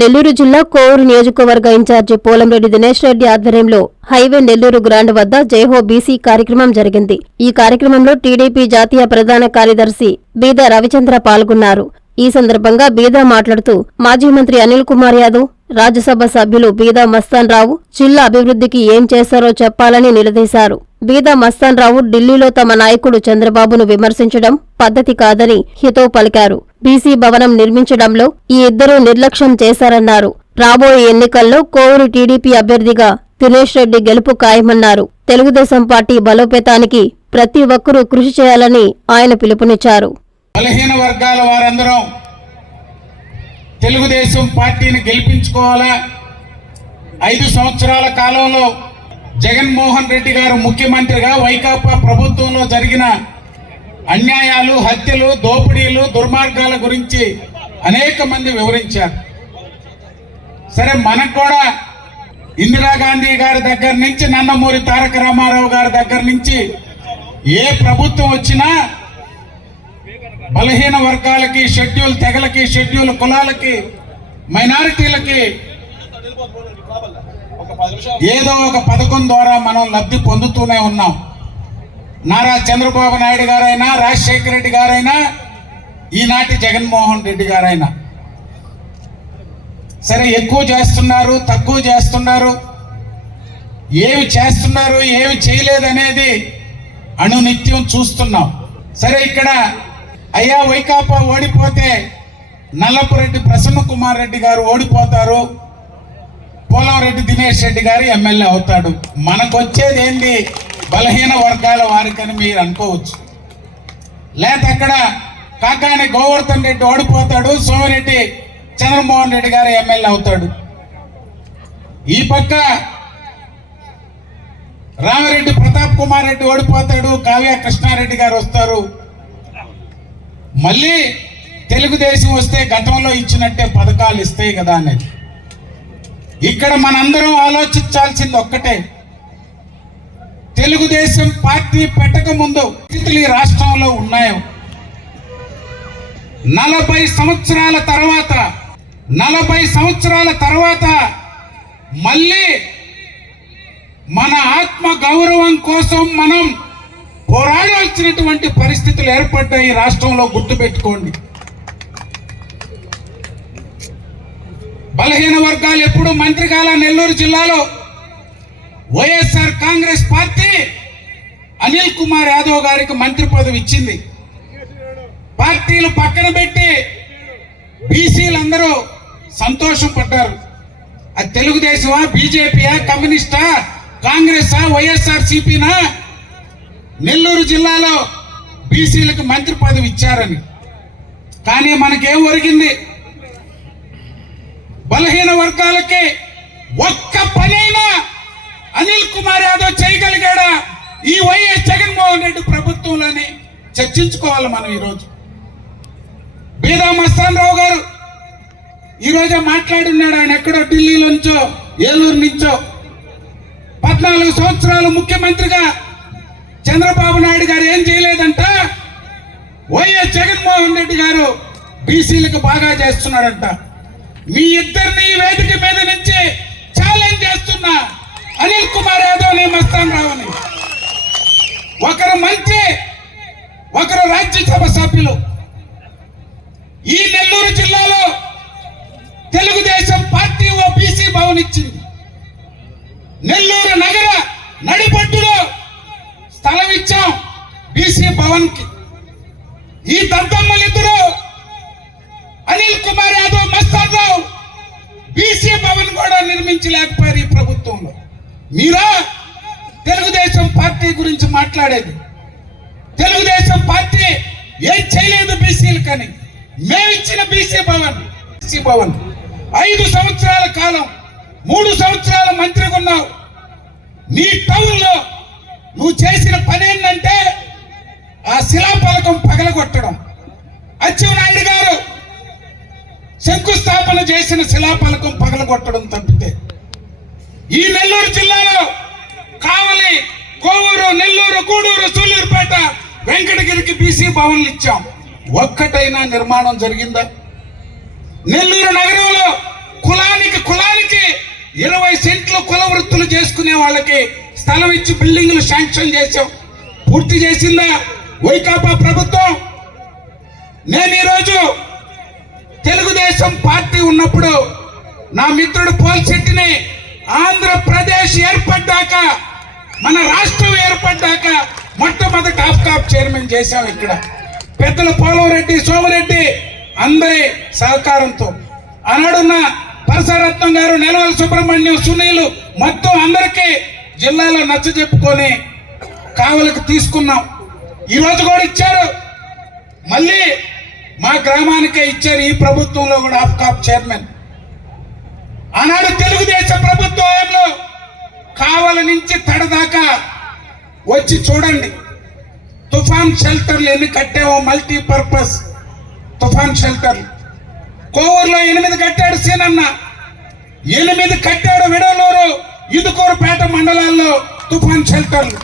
నెల్లూరు జిల్లా కోవూరు నియోజకవర్గ ఇన్ఛార్జి పోలంరెడ్డి దినేష్ రెడ్డి ఆధ్వర్యంలో హైవే నెల్లూరు గ్రాండ్ వద్ద జైహో బీసీ కార్యక్రమం జరిగింది. ఈ కార్యక్రమంలో టీడీపీ జాతీయ ప్రధాన కార్యదర్శి బీద రవిచంద్ర పాల్గొన్నారు. ఈ సందర్భంగా బీదా మాట్లాడుతూ మాజీ మంత్రి అనిల్ కుమార్ యాదవ్ రాజ్యసభ సభ్యులు బీదా మస్తాన్ రావు జిల్లా అభివృద్ధికి ఏం చేశారో చెప్పాలని నిలదీశారు. బీద మస్తాన్ రావు ఢిల్లీలో తమ నాయకుడు చంద్రబాబును విమర్శించడం పద్ధతి కాదని హితో పలికారు. బీసీ భవనం నిర్మించడంలో ఈ ఇద్దరూ నిర్లక్ష్యం చేశారన్నారు. రాబోయే ఎన్నికల్లో కోవూరు టీడీపీ అభ్యర్థిగా దినేష్ రెడ్డి గెలుపు ఖాయమన్నారు. తెలుగుదేశం పార్టీ బలోపేతానికి ప్రతి ఒక్కరూ కృషి చేయాలని ఆయన పిలుపునిచ్చారు. బలహీన వర్గాల వారందరం తెలుగుదేశం పార్టీని గెలిపించుకోవాలా? ఐదు సంవత్సరాల కాలంలో జగన్మోహన్ రెడ్డి గారు ముఖ్యమంత్రిగా వైకాపా ప్రభుత్వంలో జరిగిన అన్యాయాలు హత్యలు దోపిడీలు దుర్మార్గాల గురించి అనేక మంది వివరించారు. సరే మనకు కూడా ఇందిరాగాంధీ గారి దగ్గర నుంచి నందమూరి తారక రామారావు గారి దగ్గర నుంచి ఏ ప్రభుత్వం వచ్చినా బలహీన వర్గాలకి షెడ్యూల్ తెగలకి షెడ్యూల్ కులాలకి మైనారిటీలకి ఏదో ఒక పథకం ద్వారా మనం లబ్ధి పొందుతూనే ఉన్నాం. నారా చంద్రబాబు నాయుడు గారైనా రాజశేఖర రెడ్డి గారైనా ఈనాటి జగన్మోహన్ రెడ్డి గారైనా. సరే ఎక్కువ చేస్తున్నారు తక్కువ చేస్తున్నారు. ఏమి చేస్తున్నారు ఏమి చేయలేదనేది అణునిత్యం చూస్తున్నాం. సరే ఇక్కడ అయ్యా వైకాపా ఓడిపోతే నల్లపురెడ్డి ప్రసన్న కుమార్ రెడ్డి గారు ఓడిపోతారు. పోలవరెడ్డి దినేష్ రెడ్డి గారు ఎమ్మెల్యే అవుతాడు. మనకు వచ్చేది ఏంది? బలహీన వర్గాల వారికని మీరు అనుకోవచ్చు. లేక అక్కడ కాకాని గోవర్ధన్ రెడ్డి ఓడిపోతాడు సోమిరెడ్డి చంద్రమోహన్ రెడ్డి గారు ఎమ్మెల్యే అవుతాడు. ఈ పక్క రామిరెడ్డి ప్రతాప్ కుమార్ రెడ్డి ఓడిపోతాడు కావ్య కృష్ణారెడ్డి గారు వస్తారు. మళ్ళీ తెలుగుదేశం వస్తే గతంలో ఇచ్చినట్టే పథకాలు ఇస్తాయి కదా అనేది. ఇక్కడ మనందరం ఆలోచించాల్సింది ఒక్కటే. తెలుగుదేశం పార్టీ పెట్టక ముందు స్థితులు ఈ రాష్ట్రంలో ఉన్నాయో. నలభై సంవత్సరాల తర్వాత నలభై సంవత్సరాల తర్వాత మళ్ళీ మన ఆత్మ గౌరవం కోసం మనం పోరాడాల్సినటువంటి పరిస్థితులు ఏర్పడ్డాయి రాష్ట్రంలో గుర్తుపెట్టుకోండి. బలహీన వర్గాలు ఎప్పుడు మంత్రిగాల నెల్లూరు జిల్లాలో వైఎస్ఆర్ కాంగ్రెస్ పార్టీ అనిల్ కుమార్ యాదవ్ గారికి మంత్రి పదవి ఇచ్చింది. పార్టీలు పక్కన పెట్టి బీసీలందరూ సంతోషం పడ్డారు. అది తెలుగుదేశమా బీజేపీయా కమ్యూనిస్టా కాంగ్రెసా వైఎస్ఆర్ సిపినా? నెల్లూరు జిల్లాలో బీసీలకు మంత్రి పదవి ఇచ్చారని. కానీ మనకేం ఒరిగింది? బలహీన వర్గాలకి ఒక్క పనైనా అనిల్ కుమార్ యాదవ్ చేయగలిగాడా? ఈ వైఎస్ జగన్మోహన్ రెడ్డి ప్రభుత్వంలోని చర్చించుకోవాలి మనం ఈరోజు. బీదా మస్తాన్ రావు గారు ఈరోజే మాట్లాడున్నాడు. ఆయన ఎక్కడో ఢిల్లీలో నుంచో ఏలూరు నుంచో. పద్నాలుగు సంవత్సరాలు ముఖ్యమంత్రిగా చంద్రబాబు నాయుడు గారు ఏం చేయలేదంట? వైఎస్ జగన్మోహన్ రెడ్డి గారు బీసీలకు బాగా చేస్తున్నాడంట. మీ ఇద్దరిని వేదిక మీద నుంచి ఛాలెంజ్ చేస్తున్నా అనిల్ కుమార్ యాదవ్ నిర్మించలేకపోయారు ఈ ప్రభుత్వంలో. మీరా? తెలుగుదేశం పార్టీ గురించి మాట్లాడేది. తెలుగుదేశం పార్టీ ఏం చేయలేదు బీసీలు కానీ. మేమిచ్చిన బీసీ భవన్ బీసీ భవన్. ఐదు సంవత్సరాల కాలం మూడు సంవత్సరాల మంత్రిగా ఉన్నావు. నీ టౌన్లో నువ్వు చేసిన పని ఏంటంటే ఆ శిలాఫలకం పగలగొట్టడం. అచ్చెన్నాయుడు గారు శంకుస్థాపన చేసిన శిలాఫలకం పగలగొట్టడం తప్పితే ఈ నెల్లూరు జిల్లాలో కావలి కోవూరు నెల్లూరు గూడూరు సూళ్ళూరుపేట వెంకటగిరికి బీసీ భవన్లు ఇచ్చాం. ఒక్కటైనా నిర్మాణం జరిగిందా? నెల్లూరు నగరంలో కులానికి కులానికి ఇరవై సెంట్లు కుల వృత్తులు చేసుకునే వాళ్ళకి స్థలం ఇచ్చి బిల్డింగ్లు శాంక్షన్ చేశాం. పూర్తి చేసిందా? వైకాపా ప్రభుత్వం? నేను ఈరోజు తెలుగుదేశం పార్టీ ఉన్నప్పుడు నా మిత్రుడు పోల్శెట్టిని ఆంధ్రప్రదేశ్ ఏర్పడ్డాక మన రాష్ట్రం ఏర్పడ్డాక మొట్టమొదటి ఆఫ్కాప్ చైర్మన్ చేశాం ఇక్కడ. పెద్దల పోలవరెడ్డి సోమరెడ్డి అందరి సహకారంతో. ఆనాడున్న పరసరత్నం గారు నెలవల సుబ్రహ్మణ్యం సునీలు మొత్తం అందరికీ జిల్లాలో నచ్చ చెప్పుకొని కావలకు తీసుకున్నాం. ఈరోజు కూడా ఇచ్చారు. మళ్ళీ మా గ్రామానికే ఇచ్చారు ఈ ప్రభుత్వంలో కూడా ఆఫ్కాప్ చైర్మన్. ఆనాడు తెలుగుదేశం ప్రభుత్వంలో కావల నుంచి తడదాకా వచ్చి చూడండి. తుఫాన్ షెల్టర్లు ఎన్ని కట్టావో మల్టీపర్పస్ తుఫాన్ షెల్టర్లు. కోవూరులో ఎనిమిది కట్టాడు సీనన్న. ఎనిమిది కట్టాడు విడలూరు ఇదుకూరుపేట మండలాల్లో తుఫాన్ షెల్టర్లు.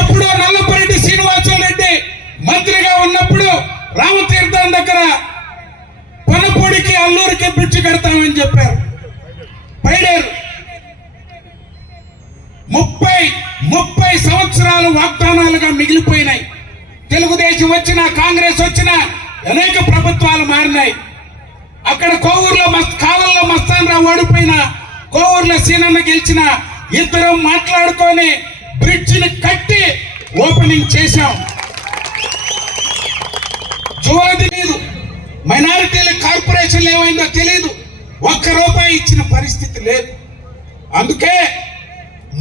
ఎప్పుడో నల్లపురెడ్డి శ్రీనివాసరెడ్డి మంత్రిగా ఉన్నప్పుడు రామతీర్థం దగ్గర పనపొడికి అల్లూరికి బ్రిడ్జి కడతామని చెప్పారు. పైడేరు ముప్పై ముప్పై సంవత్సరాలు వాగ్దానాలుగా మిగిలిపోయినాయి. తెలుగుదేశం వచ్చిన కాంగ్రెస్ వచ్చిన అనేక ప్రభుత్వాలు మారినాయి. అక్కడ కోవూరులో మస్ కావల్లో మస్తాన్ రావు ఓడిపోయిన కోవూరులో సీనన్న గెలిచిన ఇద్దరం మాట్లాడుకొని బ్రిడ్జిని కట్టి ఓపెనింగ్ చేశాం. జోలి లేదు. మైనారిటీల కార్పొరేషన్లు ఏమైందో తెలియదు ఒక్క రూపాయి ఇచ్చిన పరిస్థితి లేదు. అందుకే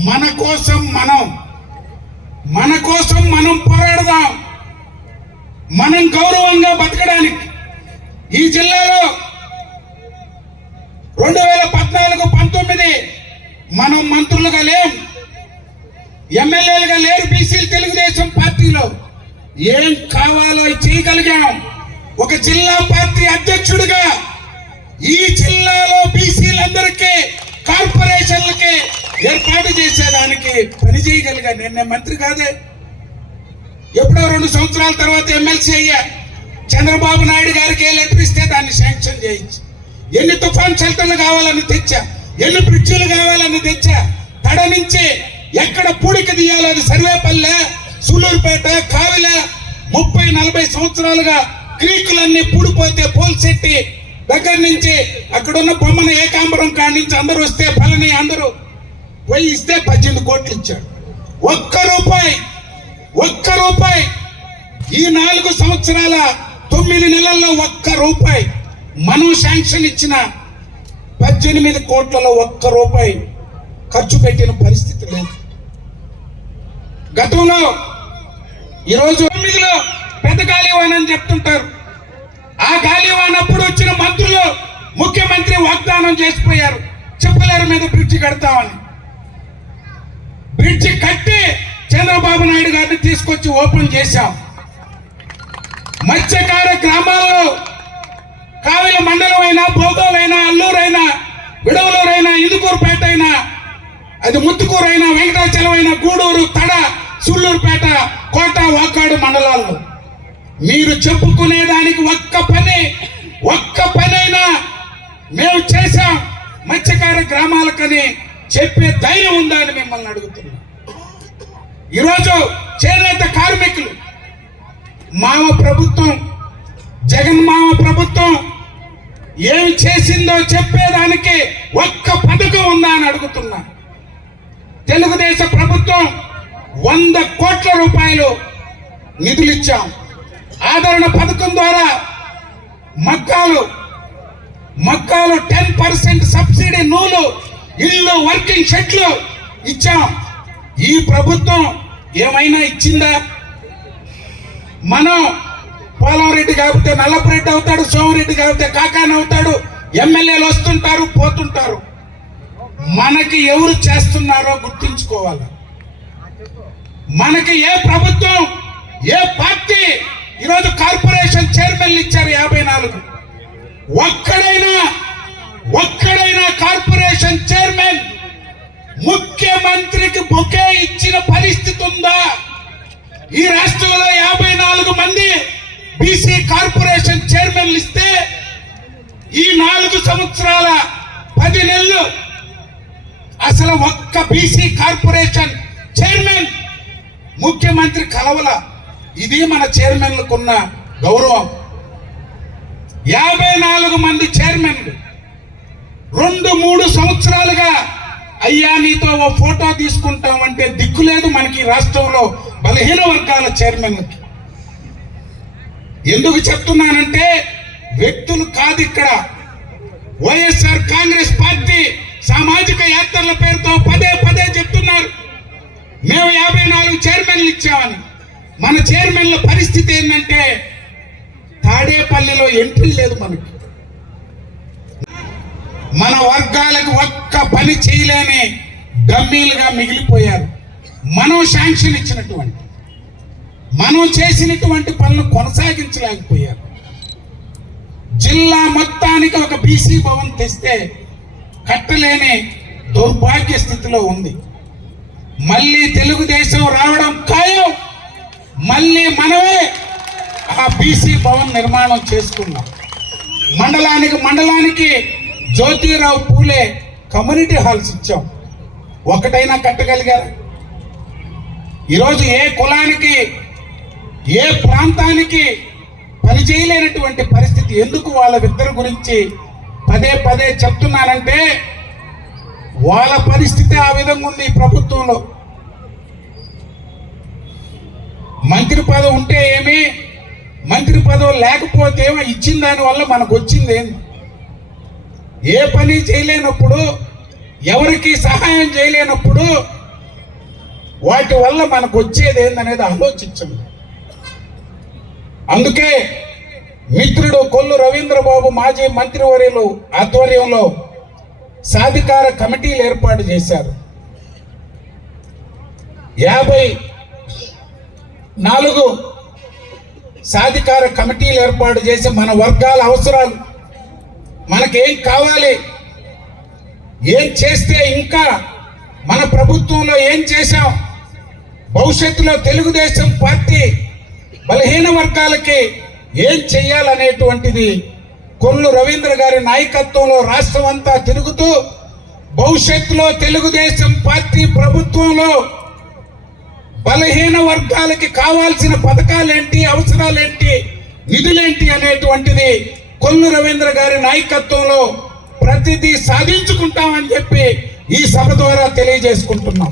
మన కోసం మనం మన కోసం మనం పోరాడదాం. మనం గౌరవంగా బతకడానికి ఈ జిల్లాలో రెండు వేల పద్నాలుగు పంతొమ్మిది మనం మంత్రులుగా లేం. ఎమ్మెల్యేలుగా లేరు బీసీలు తెలుగుదేశం పార్టీలో. ఏం కావాలో చేయగలిగాం. ఒక జిల్లా పార్టీ అధ్యక్షుడిగా ఈ జిల్లాలో బీసీలందరికీ కార్పొరేషన్లకి ఏర్పాటు చేసేదానికి పని చేయగలిగా నిన్న మంత్రి కాదే. ఎప్పుడో రెండు సంవత్సరాల తర్వాత ఎమ్మెల్సీ అయ్యా. చంద్రబాబు నాయుడు గారికి ఏ లెటర్ ఇస్తే దాన్ని శాంక్షన్ చేయించి ఎన్ని తుఫాన్ షెల్టర్లు కావాలని తెచ్చా ఎన్ని బ్రిడ్జిలు కావాలని తెచ్చా తడ నుంచి ఎక్కడ పూడిక తీయాలో అది సర్వేపల్లె సూలూరుపేట కావిల ముప్పై నలభై సంవత్సరాలుగా క్రీకులన్నీ పూడిపోతే పోల్సెట్టి దగ్గర నుంచి అక్కడున్న బొమ్మను ఏకాంబరం కాడి నుంచి అందరూ వస్తే పలని అందరూ పోయి ఇస్తే పద్దెనిమిది కోట్లు ఇచ్చాడు. ఒక్క రూపాయి ఒక్క రూపాయి. ఈ నాలుగు సంవత్సరాల తొమ్మిది నెలల్లో ఒక్క రూపాయి మనం శాంక్షన్ ఇచ్చిన పద్దెనిమిది కోట్లలో ఒక్క రూపాయి ఖర్చు పెట్టిన పరిస్థితి లేదు. గతంలో ఈరోజు తొమ్మిదిలో గాలివాన్ అని చెప్తుంటారు. ఆ గాలివాన్ అప్పుడు వచ్చిన మంత్రులు ముఖ్యమంత్రి వాగ్దానం చేసిపోయారు. చెప్పలేరు మీద బ్రిడ్జి కడతామని. బ్రిడ్జి కట్టి చంద్రబాబు నాయుడు గారిని తీసుకొచ్చి ఓపెన్ చేశాం. మత్స్యకార గ్రామాల్లో కావిల మండలం అయినా భోగోలైనా అల్లూరైనా విడవలూరైనా ఇందుకూరుపేట అయినా అది ముత్తుకూరైనా వెంకటాచలం అయినా గూడూరు తడ సుళ్ళూరుపేట కోట వాకాడు మండలాల్లో మీరు చెప్పుకునేదానికి ఒక్క పని ఒక్క పనైనా మేము చేశాం. మత్స్యకార గ్రామాలకని చెప్పే ధైర్యం ఉందా అని మిమ్మల్ని అడుగుతున్నాం. ఈరోజు చేనేత కార్మికులు మామ ప్రభుత్వం జగన్ మామ ప్రభుత్వం ఏం చేసిందో చెప్పేదానికి ఒక్క పథకం ఉందా అని అడుగుతున్నా. తెలుగుదేశ ప్రభుత్వం వంద కోట్ల రూపాయలు నిధులిచ్చాం. ఆదరణ పథకం ద్వారా మగ్గాలు మగ్గాలు టెన్ పర్సెంట్ సబ్సిడీ నూలు ఇల్లు వర్కింగ్ షెడ్లు ఇచ్చాం. ఈ ప్రభుత్వం ఏమైనా ఇచ్చిందా? మనం పోలవరెడ్డి కాబట్టి నల్లపురెడ్డి అవుతాడు సోమరెడ్డి కాబట్టి కాకాని అవుతాడు ఎమ్మెల్యేలు వస్తుంటారు పోతుంటారు. మనకి ఎవరు చేస్తున్నారో గుర్తించుకోవాలి. మనకి ఏ ప్రభుత్వం ఏ పార్టీ ఈరోజు కార్పొరేషన్ చైర్మన్లు ఇచ్చారు యాభై నాలుగు. ఒక్కడైనా ఒక్కడైనా కార్పొరేషన్ చైర్మన్ ముఖ్యమంత్రికి బొకే ఇచ్చిన పరిస్థితి ఉందా? ఈ రాష్ట్రంలో యాభై నాలుగు మంది బీసీ కార్పొరేషన్ చైర్మన్లు ఇస్తే ఈ నాలుగు సంవత్సరాల పది నెలలు అసలు ఒక్క బీసీ కార్పొరేషన్ చైర్మన్ ముఖ్యమంత్రి కలవల? ఇది మన చైర్మన్లకున్న గౌరవం. యాభై నాలుగు మంది చైర్మన్లు రెండు మూడు సంవత్సరాలుగా అయ్యా నీతో ఓ ఫోటో తీసుకుంటామంటే దిక్కు లేదు మనకి రాష్ట్రంలో బలహీన వర్గాల చైర్మన్లకి. ఎందుకు చెప్తున్నానంటే వ్యక్తులు కాదు ఇక్కడ. వైఎస్ఆర్ కాంగ్రెస్ పార్టీ సామాజిక యాత్రల పేరుతో పదే పదే చెప్తున్నారు. మేము యాభై నాలుగు చైర్మన్లు ఇచ్చామని. మన చైర్మన్ల పరిస్థితి ఏంటంటే తాడేపల్లిలో ఎంట్రీ లేదు మనకి. మన వర్గాలకు ఒక్క పని చేయలేని డమ్మీలుగా మిగిలిపోయారు. మనం శాంక్షన్ ఇచ్చినటువంటి మనం చేసినటువంటి పనులు కొనసాగించలేకపోయారు. జిల్లా మొత్తానికి ఒక బీసీ భవన్ తెస్తే కట్టలేని దౌర్భాగ్య స్థితిలో ఉంది. మళ్ళీ తెలుగుదేశం రావడం ఖాయం. మళ్ళీ మనమే ఆ బీసీ భవన్ నిర్మాణం చేసుకున్నాం. మండలానికి మండలానికి జ్యోతిరావు పూలే కమ్యూనిటీ హాల్స్ ఇచ్చాం. ఒకటైనా కట్టగలిగారు? ఈరోజు ఏ కులానికి ఏ ప్రాంతానికి పనిచేయలేనటువంటి పరిస్థితి ఎందుకు వాళ్ళిద్దరి గురించి పదే పదే చెప్తున్నానంటే వాళ్ళ పరిస్థితి ఆ విధంగా ఉంది ఈ ప్రభుత్వంలో. మంత్రి పదవి ఉంటే ఏమి? మంత్రి పదవి లేకపోతే ఏమో ఇచ్చిన దానివల్ల మనకు వచ్చింది ఏంది ఏ పని చేయలేనప్పుడు ఎవరికి సహాయం చేయలేనప్పుడు వాటి వల్ల మనకు వచ్చేది ఏందనేది ఆలోచించండి అందుకే మిత్రుడు కొల్లు రవీంద్రబాబు మాజీ మంత్రివర్యులు ఆధ్వర్యంలో సాధికార కమిటీలు ఏర్పాటు చేశారు. యాభై నాలుగు సాధికార కమిటీలు ఏర్పాటు చేసి మన వర్గాల అవసరాలు మనకేం కావాలి ఏం చేస్తే ఇంకా మన ప్రభుత్వంలో ఏం చేశాం భవిష్యత్తులో తెలుగుదేశం పార్టీ బలహీన వర్గాలకి ఏం చెయ్యాలనేటువంటిది కొల్లు రవీంద్ర గారి నాయకత్వంలో రాష్ట్రం అంతా తిరుగుతూ భవిష్యత్తులో తెలుగుదేశం పార్టీ ప్రభుత్వంలో బలహీన వర్గాలకి కావాల్సిన పథకాలేంటి అవసరాలేంటి నిధులేంటి అనేటువంటిది కొల్లు రవీంద్ర గారి నాయకత్వంలో ప్రతిదీ సాధించుకుంటామని చెప్పి ఈ సభ ద్వారా తెలియజేసుకుంటున్నాం.